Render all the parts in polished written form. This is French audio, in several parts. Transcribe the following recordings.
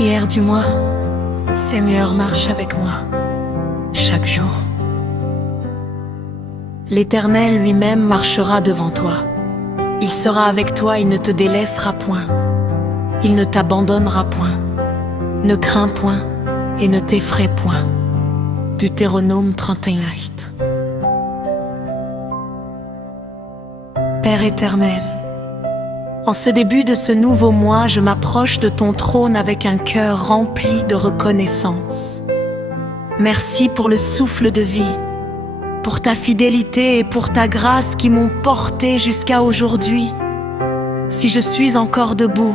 prière du mois. Seigneur, marche avec moi chaque jour. L'Éternel lui-même marchera devant toi. Il sera avec toi, il ne te délaissera point. Il ne t'abandonnera point. Ne crains point et ne t'effraie point. Deutéronome 31:8. Père éternel, en ce début de ce nouveau mois, je m'approche de ton trône avec un cœur rempli de reconnaissance. Merci pour le souffle de vie, pour ta fidélité et pour ta grâce qui m'ont porté jusqu'à aujourd'hui. Si je suis encore debout,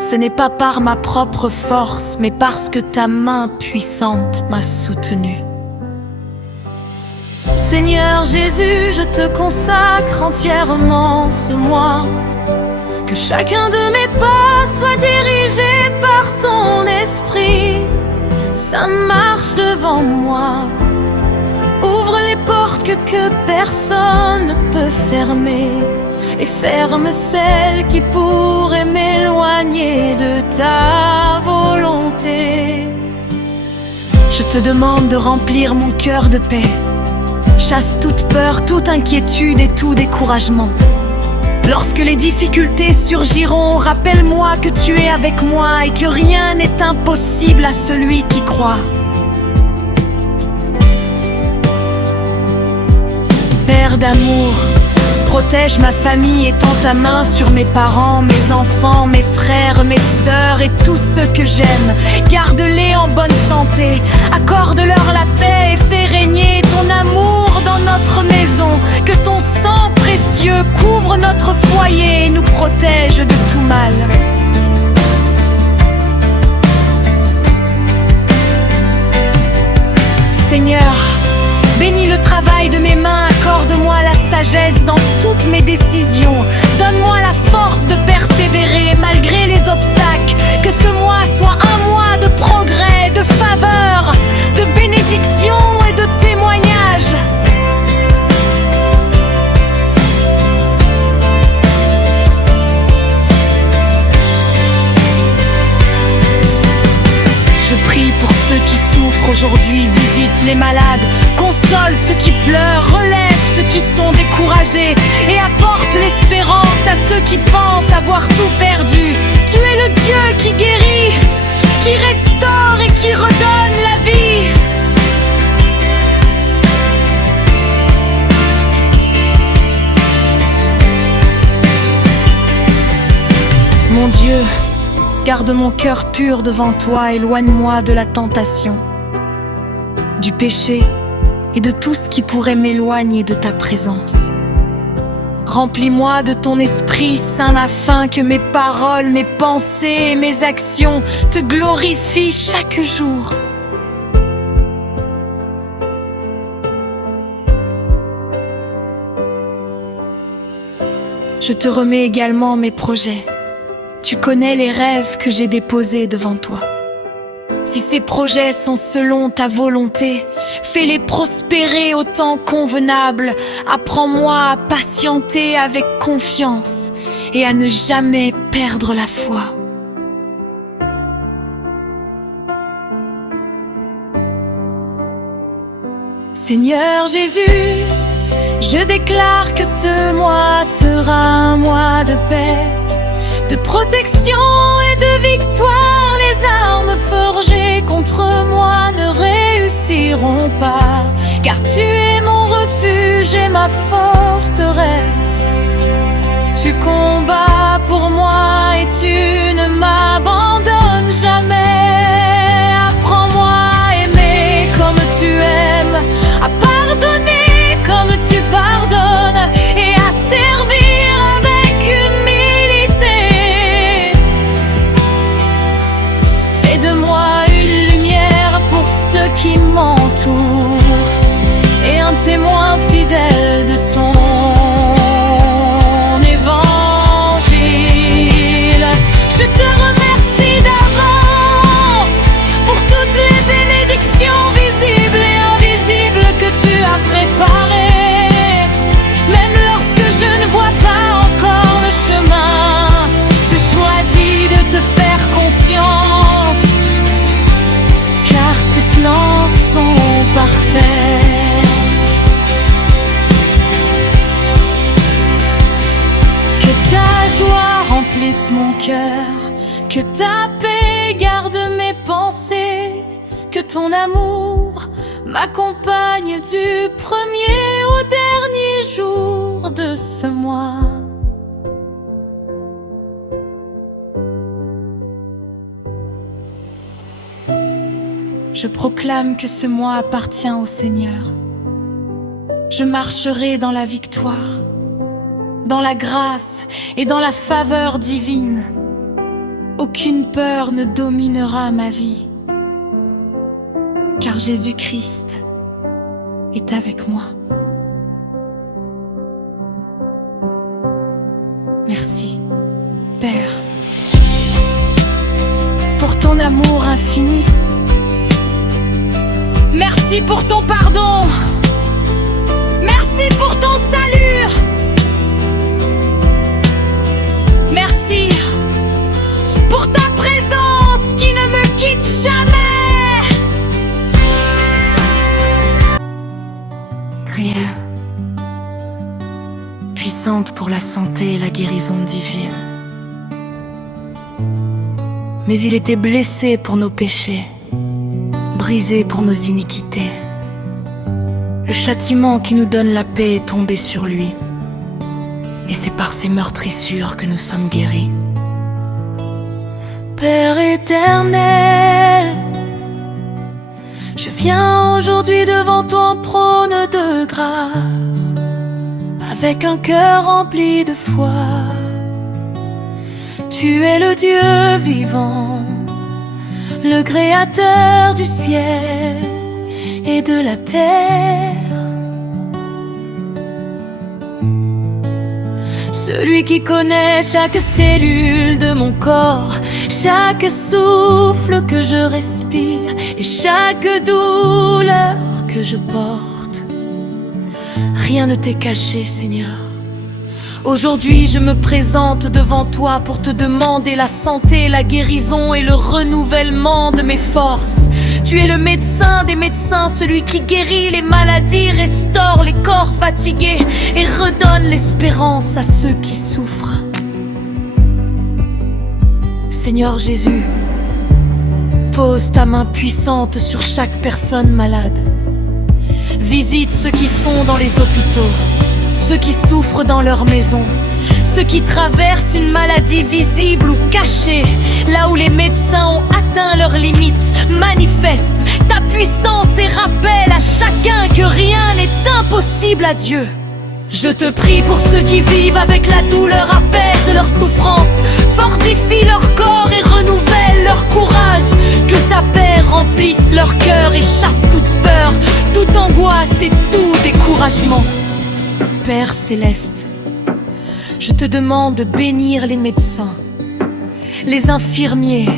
ce n'est pas par ma propre force, mais parce que ta main puissante m'a soutenu. Seigneur Jésus, je te consacre entièrement ce mois. Que chacun de mes pas soit dirigé par ton esprit. Ça marche devant moi. Ouvre les portes que personne ne peut fermer. Et ferme celles qui pourraient m'éloigner de ta volonté. Je te demande de remplir mon cœur de paix. Chasse toute peur, toute inquiétude et tout découragement. Lorsque les difficultés surgiront, rappelle-moi que tu es avec moi et que rien n'est impossible à celui qui croit. Père d'amour, protège ma famille et tends ta main sur mes parents, mes enfants, mes frères, mes sœurs et tous ceux que j'aime. Garde-les en bonne santé, accorde-leur la paix et fais régner ton amour dans notre maison. Que ton sang précieux couvre notre foyer et nous protège de tout mal. Seigneur, bénis le travail de mes mains, accorde-moi la sagesse dans toutes mes décisions. Donne-moi la force de persévérer malgré les obstacles. Que ce mois soit un mois de progrès, de faveur, de bénédiction et de témoignage. Je prie pour ceux qui souffrent aujourd'hui, visite les malades, console ceux qui pleurent, relève ceux qui sont découragés et apporte l'espérance à ceux qui pensent avoir tout perdu. Tu es le Dieu qui guérit, qui restaure et qui redonne la vie. Mon Dieu, garde mon cœur pur devant toi, éloigne-moi de la tentation, du péché et de tout ce qui pourrait m'éloigner de ta présence. Remplis-moi de ton Esprit Saint afin que mes paroles, mes pensées et mes actions te glorifient chaque jour. Je te remets également mes projets. Tu connais les rêves que j'ai déposés devant toi. Si ces projets sont selon ta volonté, fais-les prospérer au temps convenable. Apprends-moi à patienter avec confiance et à ne jamais perdre la foi. Seigneur Jésus, je déclare que ce mois sera un mois de paix, de protection et de victoire. Les armes forgées contre moi ne réussiront pas, car tu es mon refuge et ma forteresse. Tu combats pour moi et tu ne m'abandonnes jamais. Apprends-moi à aimer comme tu aimes, à pardonner comme tu pardonnes et à servir avec humilité. Fais de moi une lumière pour ceux qui m'entourent et un témoin fidèle de ton évangile. Je te remercie d'avance pour toutes les bénédictions visibles et invisibles que tu as préparées. Même lorsque je ne vois pas encore le chemin, je choisis de te faire confiance. apaise mon cœur, que ta paix garde mes pensées, que ton amour m'accompagne du premier au dernier jour de ce mois. Je proclame que ce mois appartient au Seigneur. Je marcherai dans la victoire, dans la grâce et dans la faveur divine. Aucune peur ne dominera ma vie, car Jésus-Christ est avec moi. Merci, Père, pour ton amour infini. Merci pour ton pardon. Merci pour ton salut. Merci pour ta présence qui ne me quitte jamais. Prière puissante pour la santé et la guérison divine. Mais il était blessé pour nos péchés, brisé pour nos iniquités. Le châtiment qui nous donne la paix est tombé sur lui, et c'est par ses meurtrissures que nous sommes guéris. Père éternel, je viens aujourd'hui devant ton trône de grâce, avec un cœur rempli de foi. Tu es le Dieu vivant, le créateur du ciel et de la terre. Celui qui connaît chaque cellule de mon corps, chaque souffle que je respire et chaque douleur que je porte. Rien ne t'est caché, Seigneur. Aujourd'hui, je me présente devant toi pour te demander la santé, la guérison et le renouvellement de mes forces. Tu es le médecin des médecins, celui qui guérit les maladies, restaure les corps fatigués et redonne l'espérance à ceux qui souffrent. Seigneur Jésus, pose ta main puissante sur chaque personne malade. Visite ceux qui sont dans les hôpitaux, ceux qui souffrent dans leur maison, ceux qui traversent une maladie visible ou cachée, là où les médecins ont atteint leurs limites. Manifeste ta puissance et rappelle à chacun que rien n'est impossible à Dieu. Je te prie pour ceux qui vivent avec la douleur, apaise leur souffrance, fortifie leur corps et renouvelle leur courage. Que ta paix remplisse leur cœur et chasse toute peur, toute angoisse et tout découragement. Père céleste, je te demande de bénir les médecins, les infirmiers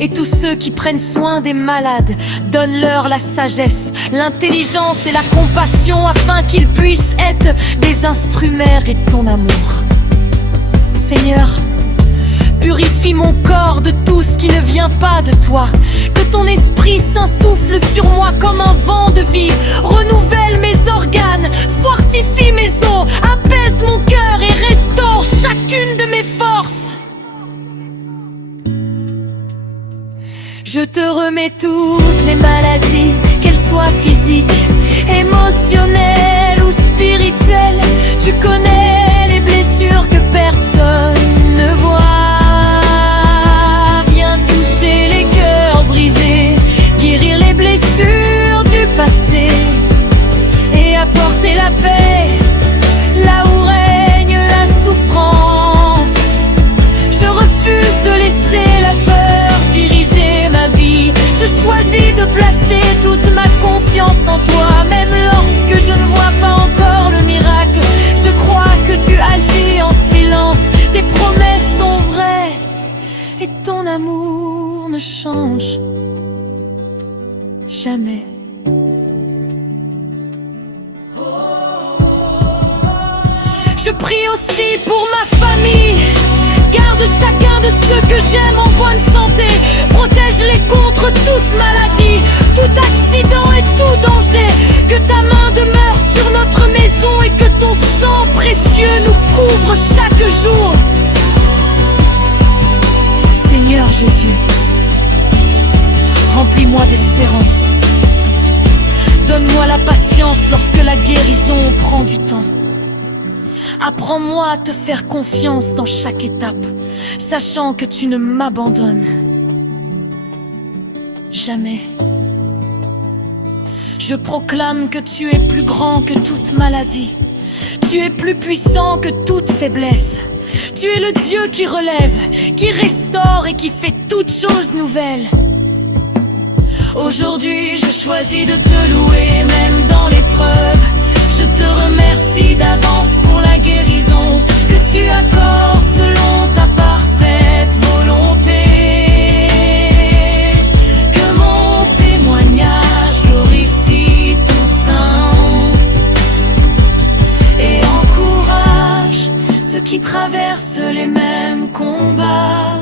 et tous ceux qui prennent soin des malades. Donne-leur la sagesse, l'intelligence et la compassion afin qu'ils puissent être des instruments de ton amour. Seigneur, purifie mon corps de tout ce qui ne vient pas de toi. Que ton Esprit Saint souffle sur moi comme un vent de vie. Renouvelle mes organes, fortifie mes os, apaise mon cœur et restaure chacune de mes forces. Je te remets toutes les maladies, qu'elles soient physiques, émotionnelles ou spirituelles. Tu connais les blessures que personne ne voit. Viens toucher les cœurs brisés, guérir les blessures du passé et apporter la paix là où règne la souffrance. Je refuse de laisser la peur diriger ma vie. Je choisis de placer toute ma confiance en toi, même lorsque je ne vois pas encore le miracle. Je crois que tu agis en silence, tes promesses sont vraies et ton amour ne change jamais. Je prie aussi pour ma famille. Garde chacun de ceux que j'aime en bonne santé. Protège-les contre toute maladie, tout accident et tout danger. Que ta main demeure sur notre maison et que ton sang précieux nous couvre chaque jour. Jésus, remplis-moi d'espérance. Donne-moi la patience lorsque la guérison prend du temps. Apprends-moi à te faire confiance dans chaque étape, sachant que tu ne m'abandonnes jamais. Je proclame que tu es plus grand que toute maladie. Tu es plus puissant que toute faiblesse. Tu es le Dieu qui relève, qui restaure et qui fait toutes choses nouvelles. Aujourd'hui, je choisis de te louer, même dans l'épreuve. Je te remercie d'avance pour la guérison que tu accordes selon ta parfaite volonté. Que mon témoignage glorifie ton Saint et encourage ceux qui traversent les mêmes combats.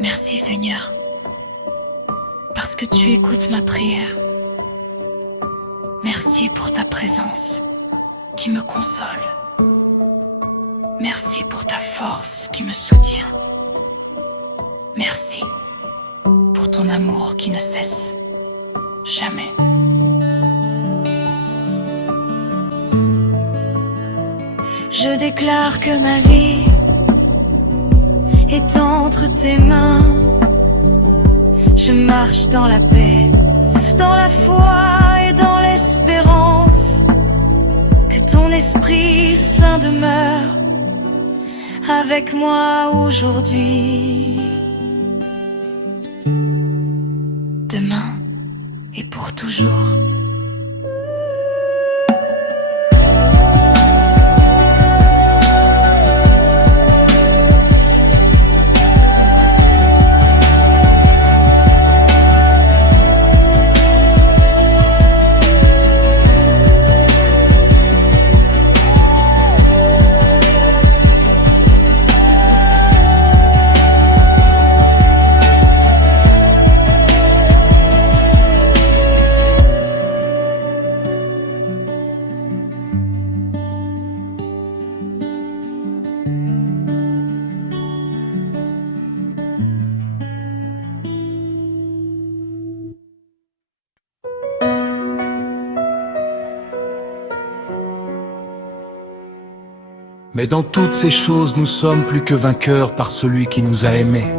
Merci Seigneur, parce que tu écoutes ma prière. Merci pour ta présence qui me console. Merci pour ta force qui me soutient. Merci pour ton amour qui ne cesse jamais. Je déclare que ma vie est entre tes mains. Je marche dans la paix, dans la foi et dans l'espérance. Que ton Esprit Saint demeure avec moi aujourd'hui, demain et pour toujours. Mais dans toutes ces choses, nous sommes plus que vainqueurs par celui qui nous a aimés.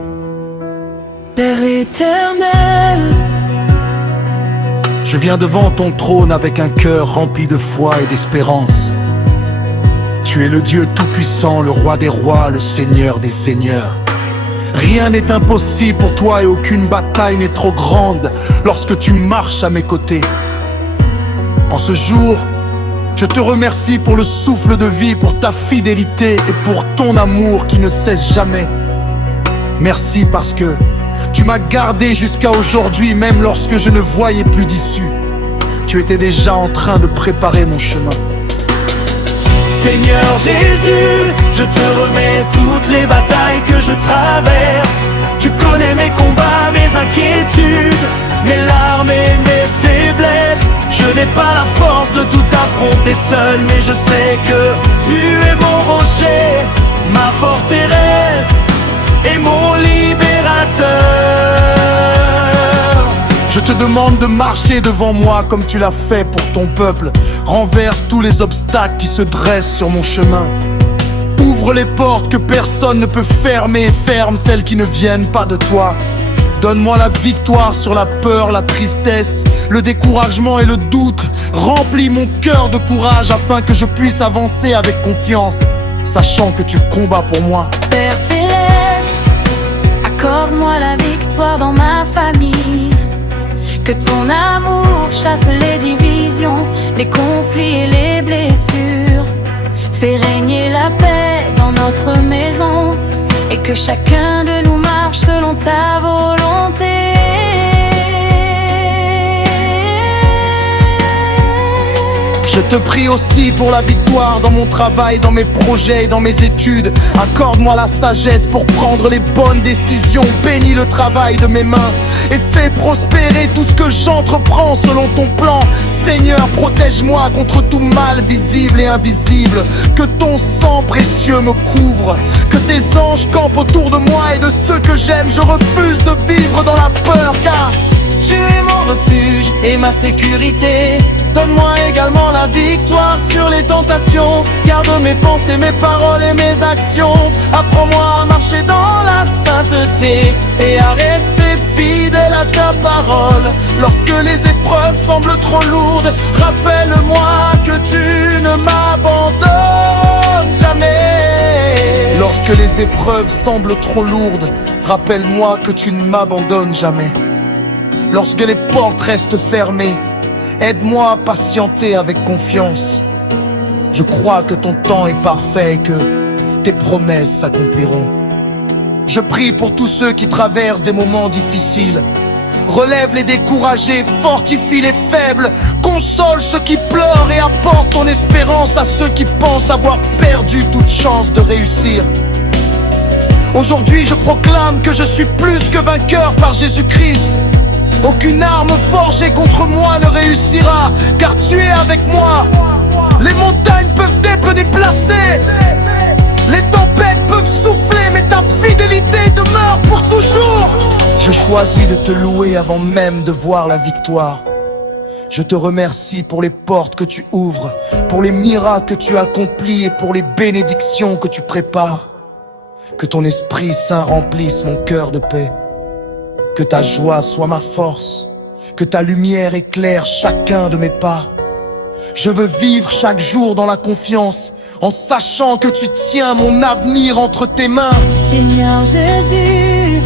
Père éternel, je viens devant ton trône avec un cœur rempli de foi et d'espérance. Tu es le Dieu tout-puissant, le roi des rois, le Seigneur des seigneurs. Rien n'est impossible pour toi et aucune bataille n'est trop grande lorsque tu marches à mes côtés. En ce jour, je te remercie pour le souffle de vie, pour ta fidélité et pour ton amour qui ne cesse jamais. Merci parce que tu m'as gardé jusqu'à aujourd'hui, même lorsque je ne voyais plus d'issue. Tu étais déjà en train de préparer mon chemin. Seigneur Jésus, je te remets toutes les batailles que je traverse. Tu connais mes combats, mes inquiétudes, mes larmes et mes faiblesses. Je n'ai pas la force de tout affronter seul, mais je sais que tu es mon rocher, ma forteresse et mon libérateur. Je te demande de marcher devant moi comme tu l'as fait pour ton peuple. Renverse tous les obstacles qui se dressent sur mon chemin. Ouvre les portes que personne ne peut fermer et ferme celles qui ne viennent pas de toi. Donne-moi la victoire sur la peur, la tristesse, le découragement et le doute. Remplis mon cœur de courage afin que je puisse avancer avec confiance, sachant que tu combats pour moi. Père céleste, accorde-moi la victoire dans ma famille. Que ton amour chasse les divisions, les conflits et les blessures. Fais régner la paix dans notre maison et que chacun de nous marche selon ta volonté. Je te prie aussi pour la victoire dans mon travail, dans mes projets et dans mes études. Accorde-moi la sagesse pour prendre les bonnes décisions. Bénis le travail de mes mains et fais prospérer tout ce que j'entreprends selon ton plan. Seigneur, protège-moi contre tout mal visible et invisible. Que ton sang précieux me couvre, que tes anges campent autour de moi et de ceux que j'aime. Je refuse de vivre dans la peur, car Tu es mon refuge et ma sécurité. donne-moi également la victoire sur les tentations. Garde mes pensées, mes paroles et mes actions. Apprends-moi à marcher dans la sainteté et à rester fidèle à ta parole. Lorsque les épreuves semblent trop lourdes, rappelle-moi que tu ne m'abandonnes jamais. Lorsque les épreuves semblent trop lourdes, rappelle-moi que tu ne m'abandonnes jamais. Lorsque les portes restent fermées, aide-moi à patienter avec confiance. Je crois que ton temps est parfait et que tes promesses s'accompliront. Je prie pour tous ceux qui traversent des moments difficiles. Relève les découragés, fortifie les faibles, console ceux qui pleurent et apporte ton espérance à ceux qui pensent avoir perdu toute chance de réussir. Aujourd'hui, je proclame que je suis plus que vainqueur par Jésus-Christ. Aucune arme forgée contre moi ne réussira, car tu es avec moi. Les montagnes peuvent être déplacées, les tempêtes peuvent souffler, mais ta fidélité demeure pour toujours. Je choisis de te louer avant même de voir la victoire. Je te remercie pour les portes que tu ouvres, pour les miracles que tu accomplis et pour les bénédictions que tu prépares. Que ton Esprit Saint remplisse mon cœur de paix. Que ta joie soit ma force, que ta lumière éclaire chacun de mes pas. Je veux vivre chaque jour dans la confiance, en sachant que tu tiens mon avenir entre tes mains. Seigneur Jésus,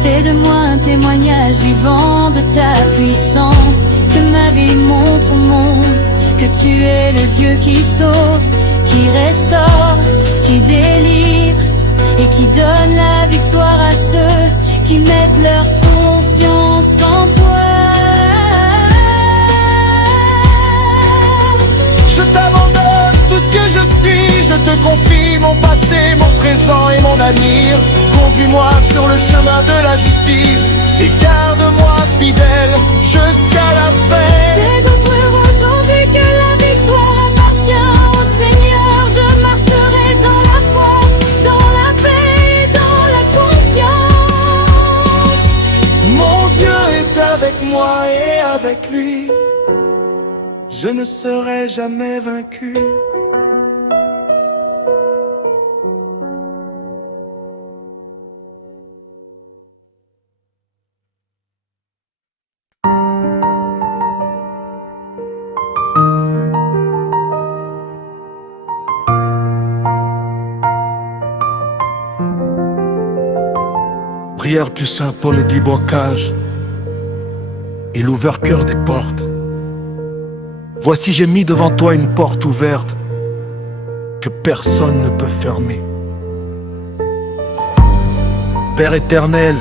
fais de moi un témoignage vivant de ta puissance. Que ma vie montre au monde que tu es le Dieu qui sauve, qui restaure, qui délivre et qui donne la victoire à ceux qui mettent leur confiance en toi. Je t'abandonne tout ce que je suis, je te confie mon passé, mon présent et mon avenir. Conduis-moi sur le chemin de la justice et garde-moi fidèle jusqu'à la fin. C'est conclure aujourd'hui que la victoire appartient au Seigneur. Je marcherai dans la foi, dans la paix, dans la confiance. Mon Dieu est avec moi et avec lui, je ne serai jamais vaincu. Prière du Saint Paul et d'Ibocage, il ouvert cœur des portes. Voici j'ai mis devant toi une porte ouverte que personne ne peut fermer. Père éternel,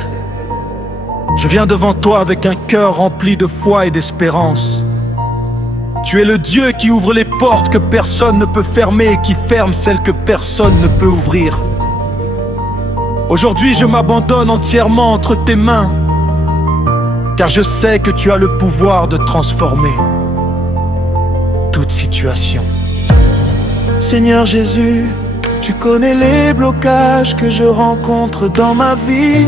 je viens devant toi avec un cœur rempli de foi et d'espérance. Tu es le Dieu qui ouvre les portes que personne ne peut fermer et qui ferme celles que personne ne peut ouvrir. Aujourd'hui, je m'abandonne entièrement entre tes mains, car je sais que tu as le pouvoir de transformer toute situation. Seigneur Jésus, tu connais les blocages que je rencontre dans ma vie.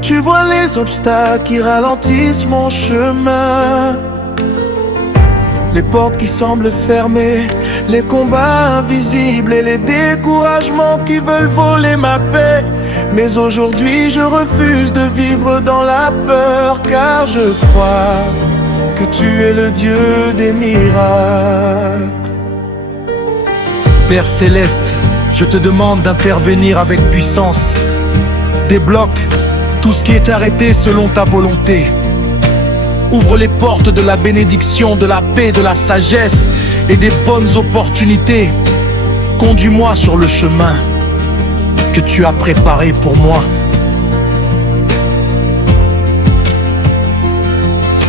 Tu vois les obstacles qui ralentissent mon chemin, les portes qui semblent fermées, les combats invisibles et les découragements qui veulent voler ma paix. Mais aujourd'hui je refuse de vivre dans la peur, car je crois que tu es le Dieu des miracles. Père céleste, je te demande d'intervenir avec puissance. Débloque tout ce qui est arrêté selon ta volonté. Ouvre les portes de la bénédiction, de la paix, de la sagesse et des bonnes opportunités. Conduis-moi sur le chemin que tu as préparé pour moi.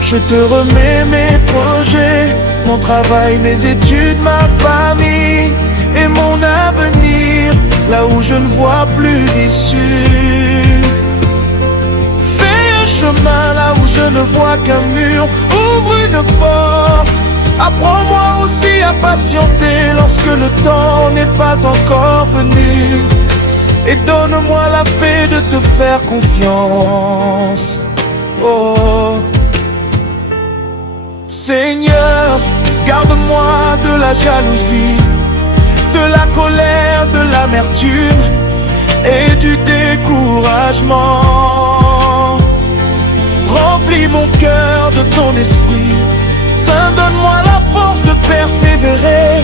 Je te remets mes projets, mon travail, mes études, ma famille et mon avenir, là où je ne vois plus d'issue. Fais un chemin là où je ne vois qu'un mur, ouvre une porte. Apprends-moi aussi à patienter lorsque le temps n'est pas encore venu. Et donne-moi la paix de te faire confiance. Oh Seigneur, garde-moi de la jalousie, de la colère, de l'amertume et du découragement. Remplis mon cœur de ton esprit, Saint, donne-moi la force de persévérer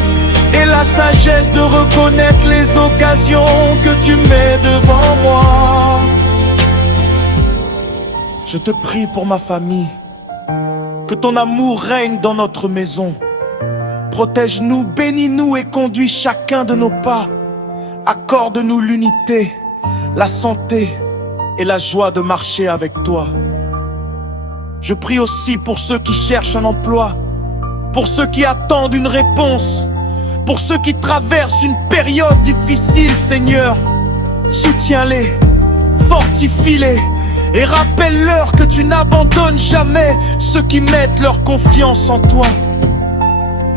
et la sagesse de reconnaître les occasions que tu mets devant moi. Je te prie pour ma famille, que ton amour règne dans notre maison. Protège-nous, bénis-nous et conduis chacun de nos pas. Accorde-nous l'unité, la santé et la joie de marcher avec toi. Je prie aussi pour ceux qui cherchent un emploi, pour ceux qui attendent une réponse, pour ceux qui traversent une période difficile, Seigneur. Soutiens-les, fortifie-les et rappelle-leur que tu n'abandonnes jamais ceux qui mettent leur confiance en toi.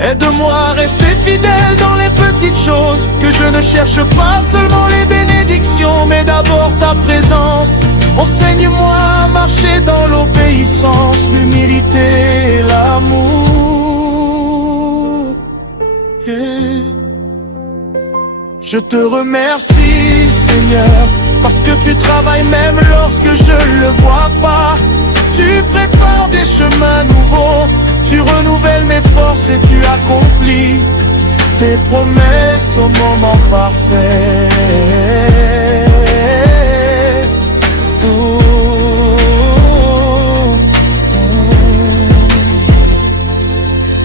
Aide-moi à rester fidèle dans les petites choses, que je ne cherche pas seulement les bénédictions, mais d'abord ta présence. Enseigne-moi à marcher dans l'obéissance, l'humilité et l'amour. Yeah. Je te remercie, Seigneur, parce que tu travailles même lorsque je ne le vois pas. Tu prépares des chemins nouveaux, tu renouvelles mes forces et tu accomplis tes promesses au moment parfait.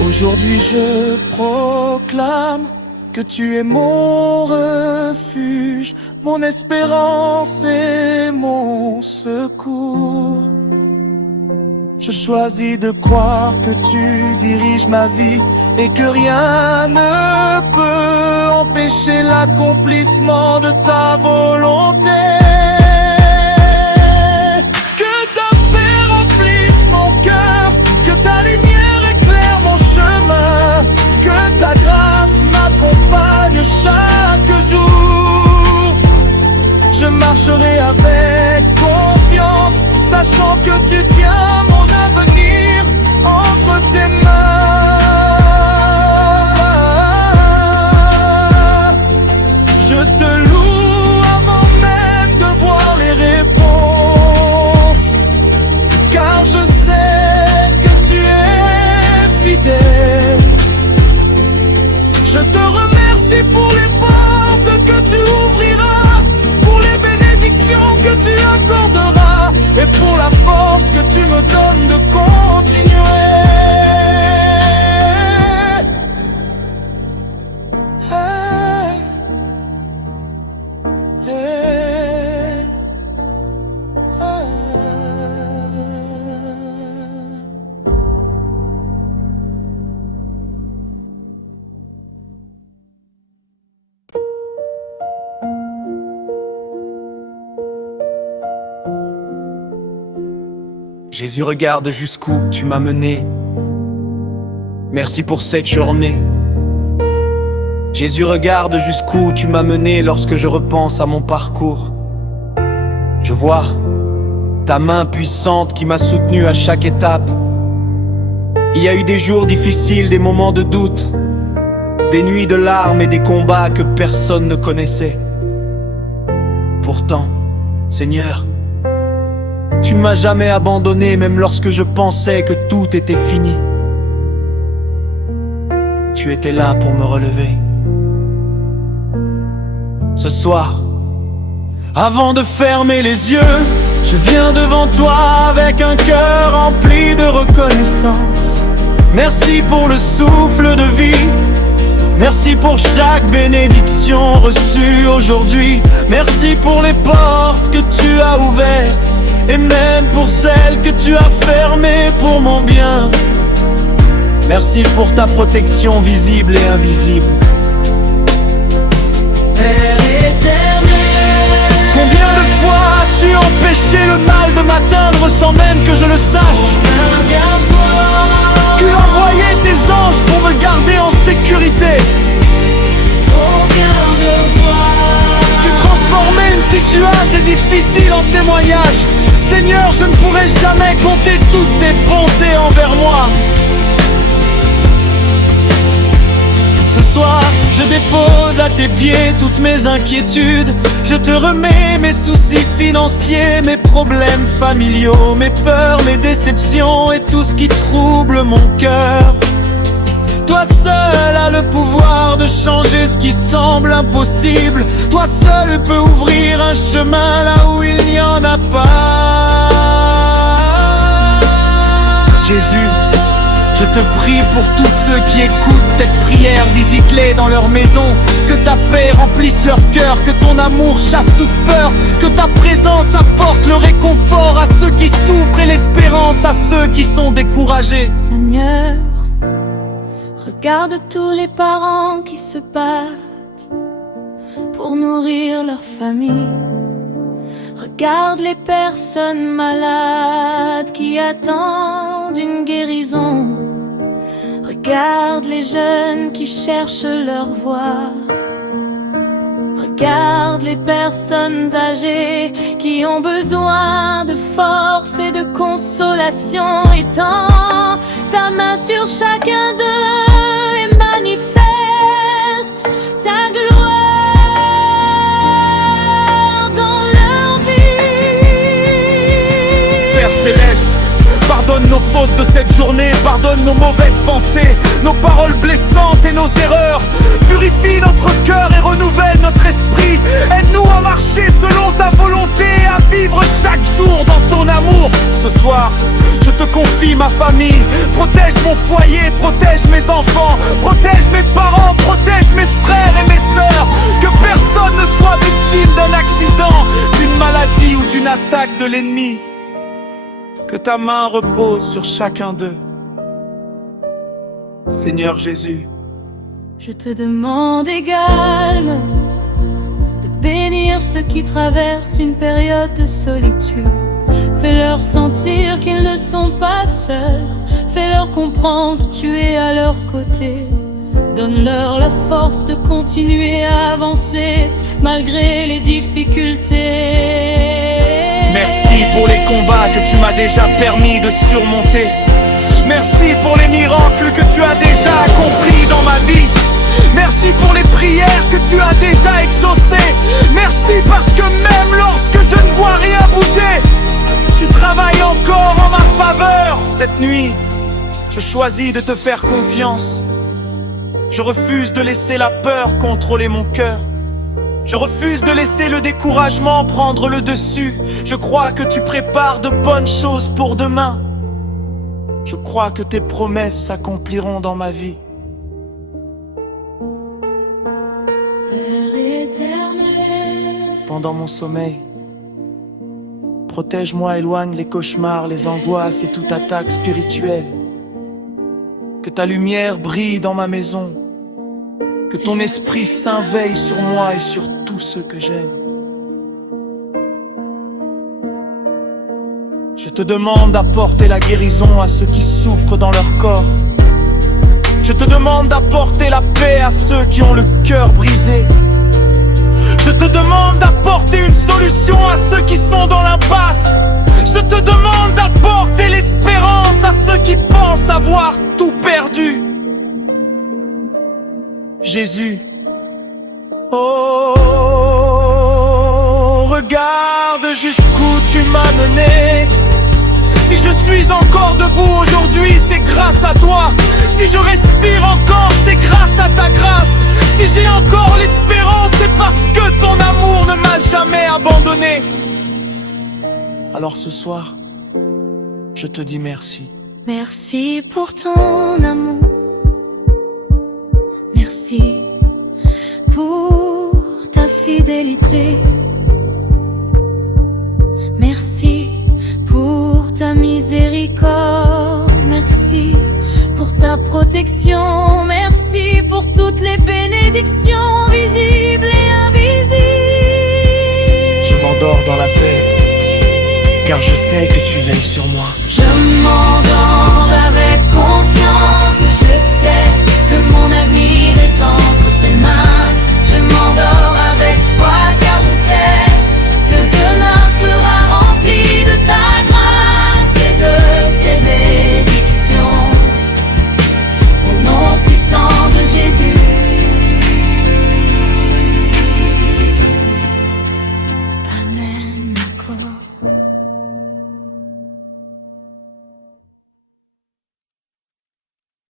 Aujourd'hui je proclame que tu es mon refuge, mon espérance et mon secours. Je choisis de croire que tu diriges ma vie et que rien ne peut empêcher l'accomplissement de ta volonté. Que ta paix remplisse mon cœur, que ta lumière éclaire mon chemin, que ta grâce m'accompagne chaque jour. Je marcherai avec confiance, sachant que tu tiens mon avenir entre tes mains. Je te loue avant même de voir les réponses, car je sais que tu es fidèle. Je te remercie pour les portes que tu ouvriras, pour les bénédictions que tu accorderas et pour la force que tu me donnes de continuer. Hey, hey, hey. Jésus, regarde jusqu'où tu m'as mené. Merci pour cette journée. Jésus, regarde jusqu'où tu m'as mené lorsque je repense à mon parcours. Je vois ta main puissante qui m'a soutenu à chaque étape. Il y a eu des jours difficiles, des moments de doute, des nuits de larmes et des combats que personne ne connaissait. Pourtant, Seigneur, tu ne m'as jamais abandonné, même lorsque je pensais que tout était fini. Tu étais là pour me relever. Ce soir, avant de fermer les yeux, je viens devant toi avec un cœur rempli de reconnaissance. Merci pour le souffle de vie, merci pour chaque bénédiction reçue aujourd'hui. Merci pour les portes que tu as ouvertes et même pour celles que tu as fermées pour mon bien. Merci pour ta protection visible et invisible. Père éternel, Combien de fois as-tu empêché le mal de m'atteindre sans même que je le sache? combien de fois, Tu envoyais tes anges pour me garder en sécurité. combien de fois, Tu transformais une situation difficile en témoignage. Seigneur, je ne pourrai jamais compter toutes tes bontés envers moi. Ce soir, je dépose à tes pieds toutes mes inquiétudes. Je te remets mes soucis financiers, mes problèmes familiaux, mes peurs, mes déceptions et tout ce qui trouble mon cœur. Toi seul as le pouvoir de changer ce qui semble impossible. Toi seul peux ouvrir un chemin là où il n'y en a pas. Jésus, je te prie pour tous ceux qui écoutent cette prière, visite-les dans leur maison. Que ta paix remplisse leur cœur, que ton amour chasse toute peur, que ta présence apporte le réconfort à ceux qui souffrent et l'espérance à ceux qui sont découragés. Seigneur, regarde tous les parents qui se battent pour nourrir leur famille. Regarde les personnes malades qui attendent une guérison. Regarde les jeunes qui cherchent leur voie. Regarde les personnes âgées qui ont besoin de force et de consolation. Étends ta main sur chacun d'eux et manifeste ta gloire dans leur vie. Père Céleste, pardonne nos fautes de cette journée, pardonne nos mauvaises pensées, nos paroles blessantes et nos erreurs. Purifie notre cœur et renouvelle notre esprit. Aide-nous à marcher selon ta volonté, à vivre chaque jour dans ton amour. Ce soir, je te confie ma famille. Protège mon foyer, protège mes enfants, protège mes parents, protège mes frères et mes sœurs. Que personne ne soit victime d'un accident, d'une maladie ou d'une attaque de l'ennemi. Que ta main repose sur chacun d'eux. Seigneur Jésus, Je te demande également de bénir ceux qui traversent une période de solitude. Fais-leur sentir qu'ils ne sont pas seuls. Fais-leur comprendre que tu es à leur côté. Donne-leur la force de continuer à avancer malgré les difficultés. merci pour les combats que tu m'as déjà permis de surmonter. Merci pour les miracles que tu as déjà accomplis dans ma vie. Merci pour les prières que tu as déjà exaucées. Merci parce que même lorsque je ne vois rien bouger, tu travailles encore en ma faveur. Cette nuit, je choisis de te faire confiance. Je refuse de laisser la peur contrôler mon cœur. Je refuse de laisser le découragement prendre le dessus. Je crois que tu prépares de bonnes choses pour demain. Je crois que tes promesses s'accompliront dans ma vie. Père éternel, Pendant mon sommeil, protège-moi, éloigne les cauchemars, les angoisses et toute attaque spirituelle. Que ta lumière brille dans ma maison. Que ton Esprit Saint veille sur moi et sur tous ceux que j'aime. Je te demande d'apporter la guérison à ceux qui souffrent dans leur corps. Je te demande d'apporter la paix à ceux qui ont le cœur brisé. Je te demande d'apporter une solution à ceux qui sont dans l'impasse. Je te demande d'apporter l'espérance à ceux qui pensent avoir tout perdu. Jésus, oh, regarde jusqu'où tu m'as mené. Si je suis encore debout aujourd'hui, c'est grâce à toi. Si je respire encore, c'est grâce à ta grâce. Si j'ai encore l'espérance, c'est parce que ton amour ne m'a jamais abandonné. Alors ce soir, je te dis merci. merci pour ton amour. Merci pour ta fidélité. Merci pour ta miséricorde. Merci pour ta protection. Merci pour toutes les bénédictions, visibles et invisibles. Je m'endors dans la paix, car je sais que tu veilles sur moi. Je m'endors